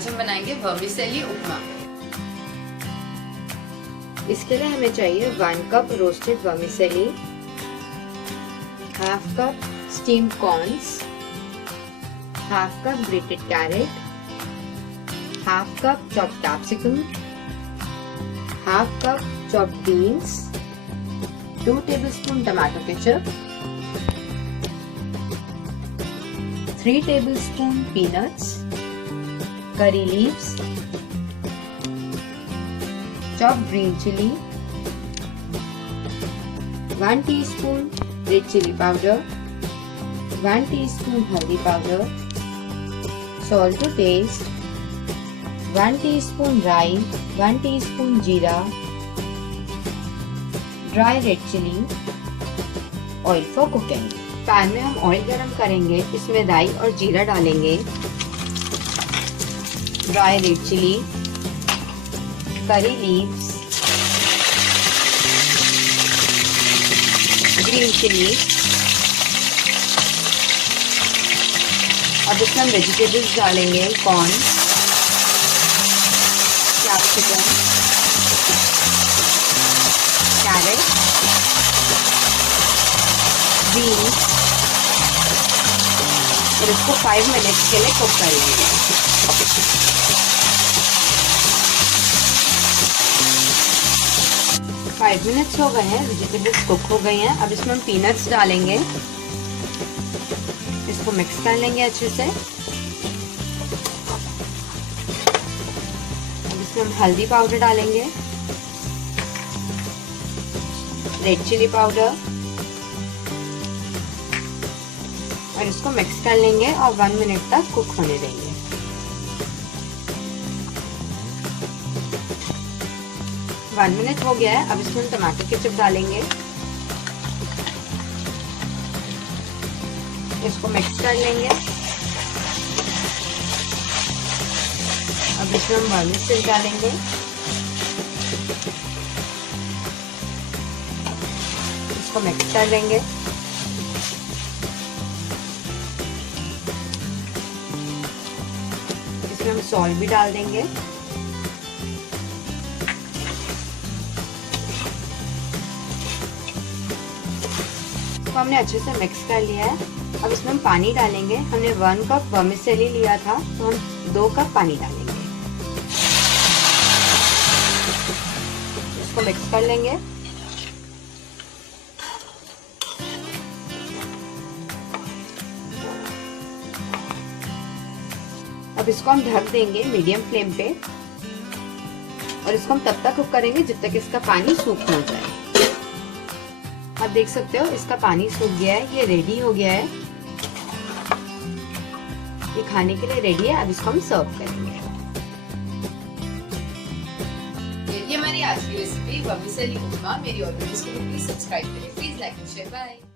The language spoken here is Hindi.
आज हम बनाएंगे वर्मिसेली उपमा। इसके लिए हमें चाहिए 1 cup roasted vermicelli, half cup steamed corns, half cup grated carrot, half cup chopped capsicum, half cup chopped beans, 2 tablespoon tomato ketchup, 3 tablespoon peanuts, curry leaves, chopped green chili, 1 teaspoon red chilli powder, 1 teaspoon haldi powder, salt to taste, 1 teaspoon rye, 1 teaspoon jeera, dry red chilli, oil for cooking. Pan में हम ऑयल गरम करेंगे, इसमें राई और जीरा डालेंगे, dry red chilli, curry leaves, green chilli. अब इसमें हम वेजिटेबल्स डालेंगे, कॉर्न, कैप्सिकम, कैरेट, बीन्स, और इसको 5 मिनट्स के लिए कुक कर लेंगे। फाइव मिनट्स हो गए हैं, वेजिटेबल्स कुक हो गई हैं। अब इसमें हम पीनट्स डालेंगे, इसको मिक्स कर लेंगे अच्छे से। अब इसमें हम हल्दी पाउडर डालेंगे, रेड चिली पाउडर, और इसको मिक्स कर लेंगे और 1 मिनट तक कुक होने देंगे। वन मिनट हो गया है। अब इसमें हम टमाटर केचप डालेंगे, इसको मिक्स कर लेंगे। अब इसमें हम वर्मिसेली डालेंगे, इसको मिक्स कर लेंगे। इसमें हम सॉल्ट भी डाल देंगे। तो हमने अच्छे से मिक्स कर लिया है। अब इसमें हम पानी डालेंगे। हमने 1 कप वर्मिसेली लिया था, तो हम 2 कप पानी डालेंगे। इसको मिक्स कर लेंगे। अब इसको हम ढक देंगे मीडियम फ्लेम पे, और इसको हम तब तक कुक करेंगे जब तक इसका पानी सूख ना जाए। आप देख सकते हो इसका पानी सूख गया है, ये रेडी हो गया है, ये खाने के लिए रेडी है। अब इसको हम सर्व करेंगे। ये हमारी आज की रेसिपी वर्मिसेली उपमा। मेरी और वीडियोस को प्लीज सब्सक्राइब करें, please like and share. Bye.